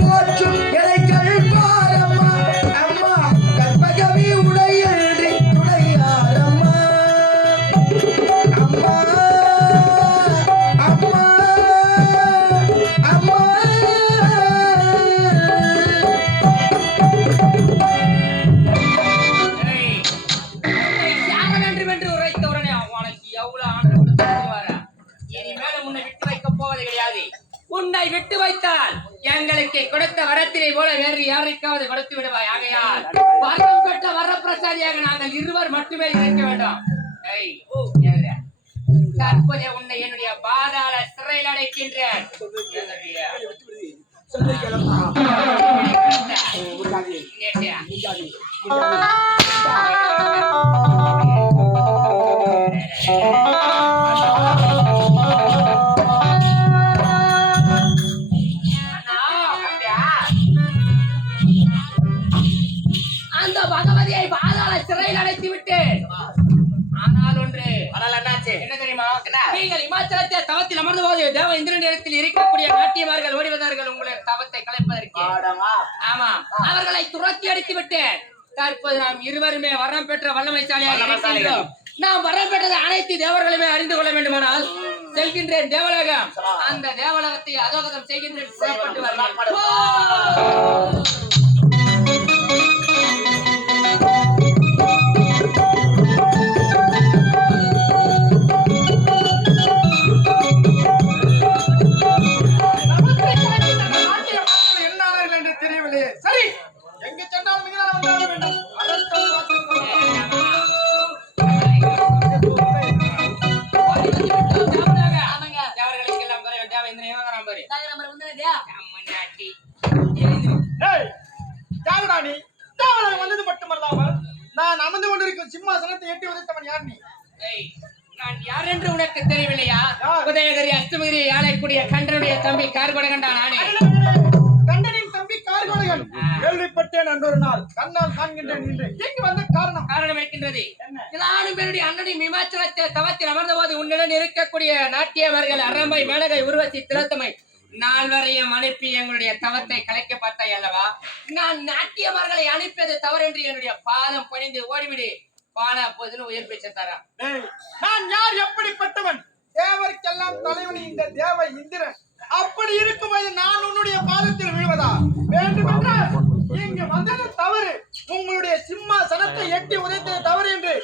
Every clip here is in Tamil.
போற்றும் யாருக்காவது கொடுத்து விடுவாய். ஆகையால் வரம் பெற்ற வரப்பிரசாதியாக நாங்கள் இருவர் மட்டுமே இருக்க வேண்டும்? தற்போதைய உன்னை என்னுடைய பாதாள சிறையில் அடைக்கின்றேன். நீங்கள் இமாச்சலத்தை தவத்தில் அமர்ந்த போது தேவ இந்திரன் இடத்தில் இருக்கக்கூடிய நாட்டியமார்கள் ஓடி வந்தார்கள் உங்களின் தவத்தை கலைப்பதற்கு. ஆமா. அவர்களை துரத்தி அடித்து விட்டேன். தற்போது நாம் இருவருமே வரம் பெற்ற வல்லமைசாலியாக. இருக்கின்றோம். நாம் வரம் பெற்றது அனைத்து தேவர்களுமே அறிந்து கொள்ள வேண்டுமானால் செல்கின்றேன் தேவலோகம். அந்த தேவலோகத்தை அதோகதம் செய்கின்றேன். புறப்பட்டு வருகிறேன். வந்தது மட்டுமல்லாமல் நான் அமர்ந்து கொண்டிருக்கும் சிம்மாசனத்தை எட்டி உதைத்தவன் யார் நீ? ஏய், நான் யார் என்று உனக்கு தெரியவில்லையா? உதயகிரி அஸ்தமகிரி ஆலைக்கூடிய கண்டனுடைய தம்பி கார்பட கண்டா நானே கண்டனின் தம்பி கார்கோடைகள் கேள்விப்பட்டேன் அன்றொரு நாள். கண்ணால் காண்கின்றேன் என்று இங்கு வந்த காரணம். காரணம் இருக்கின்றது? நானும் என்னுடைய அண்ணனின் இமாச்சலத்தில் தவத்தில் அமர்ந்த போது உன்னுடன் இருக்கக்கூடிய நாட்டியவர்கள் அரம்பை மேனகை உருவசி திரத்தமை நால்வரையும் அனுப்பி எங்களுடைய தவத்தை கலைக்க பார்த்தாய் அல்லவா? நான் நாட்டியவர்களை அனுப்பியது தவறு என்று என்னுடைய பாதம் பணிந்து ஓடிவிடு. பானா போதுன்னு உயிர் பேச்ச தரேன். நான் யார் எப்படிப்பட்டவன்? தேவருக்கெல்லாம் தலைவன் இந்த தேவ இந்திரன். அப்படி இருக்கும்போது நான் வேண்டுமென்றால் இங்கு வந்தது தவறு. உங்களுடைய சிம்மாசனத்தை எட்டி உதைத்தது தவறு என்று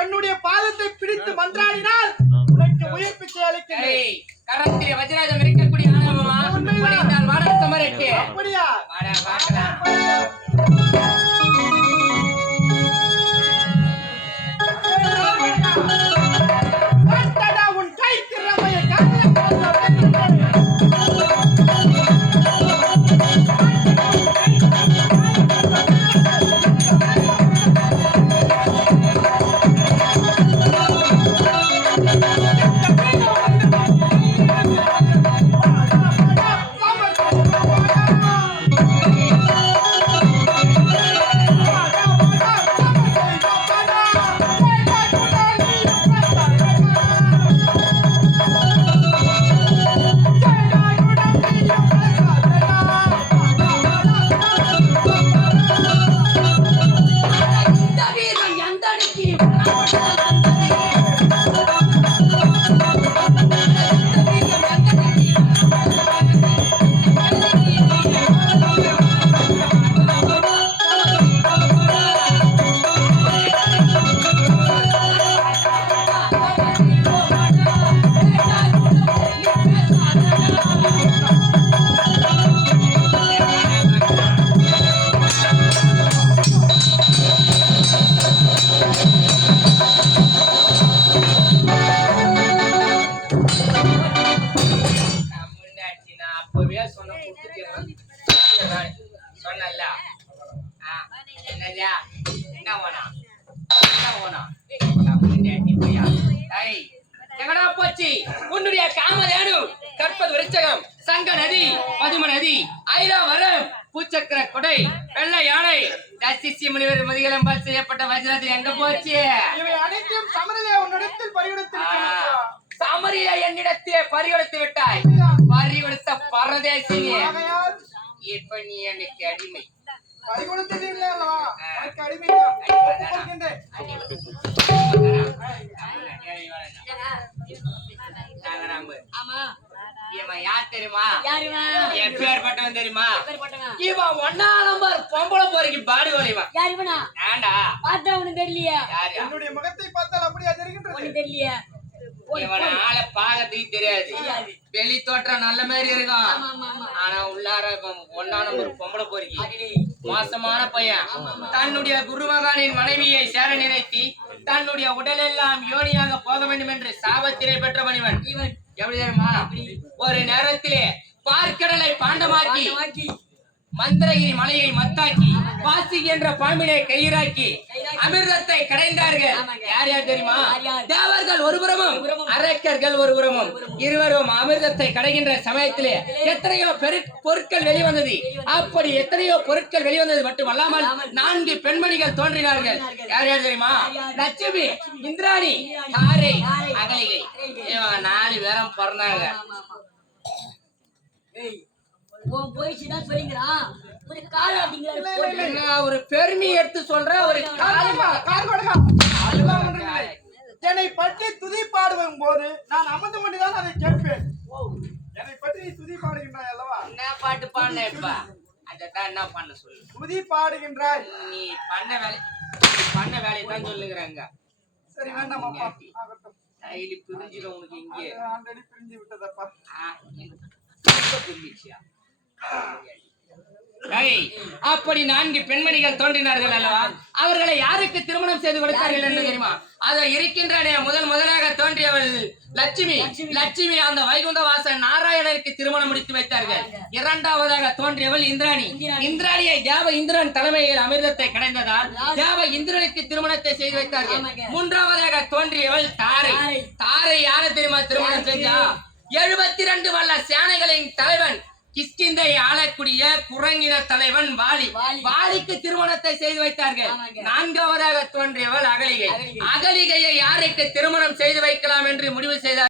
என்னுடைய பாதத்தை பிடித்து மன்றாடினால் உனக்கு உயிர் பிச்சை அளிக்கிறேன் உன்னுடைய காமதேனு கற்பது விருச்சகம். சங்க நதி பதும நதி ஐராவரம் பூச்சக்கர கொடை வெள்ளை யானை. தசிசி முனிவர் முதுகெலும்பால் செய்யப்பட்ட வஜ்ரது எங்க போச்சு? இவை அனைத்தையும் சமநிலை உன்னிடத்தில் பறிகொடுத்திருக்கிறேன் உலகத்தையே பறிகொடுத்து விட்டாய். பறிகொடுத்த பரதேசி நீ. ஆகையால் இப்ப நீ எனக்கு அடிமை. பறிகொடுத்தீர்கள் ஆமா. இவன் யார் தெரியுமா? யாருமா? எப்பேற்பட்டவன் தெரியுமா? பேர்பட்டவன் இவன் ஒன்னா நம்பர் பொம்பளை போறீங்க பாடி வரைவன் யார் இவனா ஏண்டா பார்த்தா உனக்கு தெரியலையா. யாரு? என்னுடைய முகத்தை பார்த்தால் அப்படியா தெரிகின்றது உனக்கு தெரியலையா. இவன. ஆளை பாக்கிறதுக்கு தெரியாது. வெளி தோற்றம் நல்ல மாதிரி இருக்கும். ஆமா ஆமா ஆமா. ஆனா உள்ளார ஒன்னா நம்பர் பொம்பளை போறீங்க. மோசமான பையன். தன்னுடைய குருமகானின் மனைவியை சேர நினைத்து தன்னுடைய உடலெல்லாம் யோனியாக போக வேண்டும் என்று சாபத்திரை பெற்றவன் இவன். எப்படி தெரியுமா? ஒரு நேரத்திலே பார்க்கடலை பாண்டமாக்கி மந்திரகிரி மலையை மத்தாக்கி பாசி என்ற பாம்பினை கயிறாக்கி அமிர்தத்தை கடைந்தார்கள். யார் யார் தெரியுமா? தேவர்கள் ஒருபுறமும் ஒருபுறமும். அரக்கர்கள் ஒருபுறமும் இருவரும் அமிர்தத்தை கடைகின்ற சமயத்திலே எத்தனையோ பெரு பொருட்கள் வெளிவந்தது. அப்படி எத்தனையோ பொருட்கள் வெளிவந்தது மட்டுமல்லாமல் நான்கு பெண்மணிகள் தோன்றினார்கள். யார் யார் தெரியுமா? லட்சுமி இந்திராணி தாரை அகலிகை. நாலு பேரும் பிறந்தாங்க. உன் போயிடுச்சு தான் சொல்லிங்கிறான் ஒரு கால் அப்படிங்கிற நான் ஒரு பெருமை எடுத்து சொல்றேன். ஒரு காரணமா, அதெல்லாம் ஒன்றுமில்லை. என்னை பற்றி துதி பாடுவதும் போது நான் அமர்ந்து கொண்டுதான் அதை கேட்பேன். என்னை பற்றி நீ துதி பாடுகின்றாய் அல்லவா? என்ன பாட்டு பாடின இப்ப அதான் என்ன பண்ண சொல்லு? துதி பாடுகின்றாய். நீ பண்ண வேலை பண்ண வேலையை தான் சொல்லுங்கிறாங்க சரி வேண்டாம் அப்பா. ஆகட்டும். கைலி பிரிஞ்சிட உனக்கு இங்கே. ஆல்ரெடி பிரிஞ்சு விட்டதப்பா. பிரிஞ்சிச்சியா? அப்படி நான்கு பெண்மணிகள் தோன்றினார்கள் அல்லவா? அவர்களை யாருக்கு திருமணம் செய்து கொடுத்தார்கள் என்று தெரியுமா? அதை இருக்கின்றனே முதல் முதலாக தோன்றியவள் லட்சுமி. லட்சுமி. அந்த வைகுந்தவாசன் நாராயணனுக்கு திருமணம் முடித்து வைத்தார்கள். இரண்டாவதாக தோன்றியவள் இந்திராணி. இந்திராணியை தேவ இந்திரன் தலைமையில் அமிர்தத்தை கடைந்ததால் தேவ இந்திரனுக்கு திருமணத்தை செய்து வைத்தார்கள். மூன்றாவதாக தோன்றியவள் தாரை. தாரை. தாரை யாரை தெரியுமா திருமணம் செஞ்சா? எழுபத்தி ரெண்டு வல்ல சேனைகளின் தலைவன் கிஷ்கிந்தை ஆளக்கூடிய குரங்கின தலைவன் வாலி வாலி. வாலிக்கு திருமணத்தை செய்து வைத்தார்கள். நான்காவதாக தோன்றியவள் அகலிகை. அகலிகையை யாருக்கு திருமணம் செய்து வைக்கலாம் என்று முடிவு செய்தார்